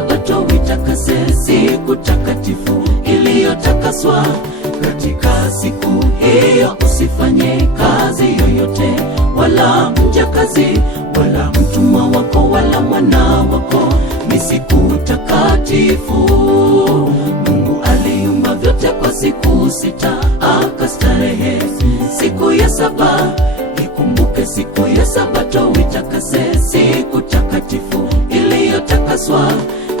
Sabato itakase, siku takatifu iliyotakaswa. Katika siku hiyo usifanye kazi yoyote, wala mjakazi, wala mtumwa wako, wala mwana wako. Ni siku takatifu. Mungu aliumba vyote kwa siku sita, akastarehe siku ya saba. Ikumbuke siku ya Sabato itakase, siku takatifu iliyotakaswa.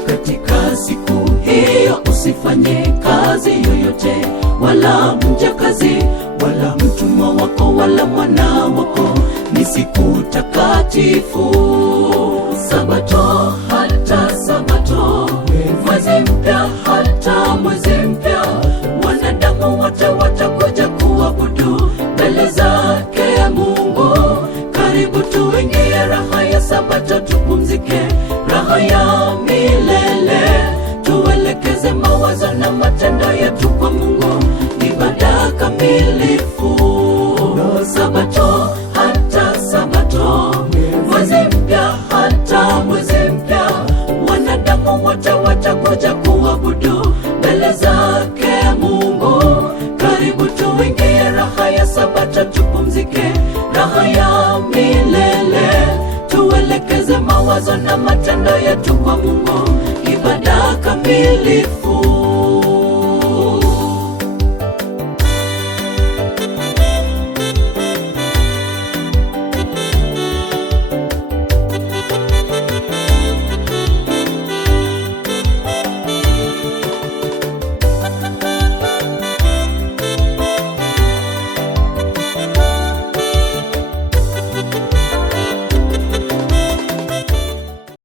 Katika siku hiyo usifanye kazi yoyote, wala mjakazi, wala mtumwa wako, wala mwana wako. Ni siku takatifu. Sabato hata Sabato, mwezi mpya hata mwezi mpya, wanadamu wote watakuja kuabudu mbele zake Mungu. Karibu tuingie raha ya Sabato, tupumzike raha ya milele. Tuelekeze mawazo na matendo yetu kwa Mungu, ibada kamilifu. Sabato hata Sabato, mwezi mpya hata mwezi mpya, wanadamu wote watakuja kuabudu mbele zake Mungu. Karibu tuingie raha ya Sabato, tupumzike raha ya milele. Tuelekeze mawazo na matendo yetu kwa Mungu, ibada kamilifu.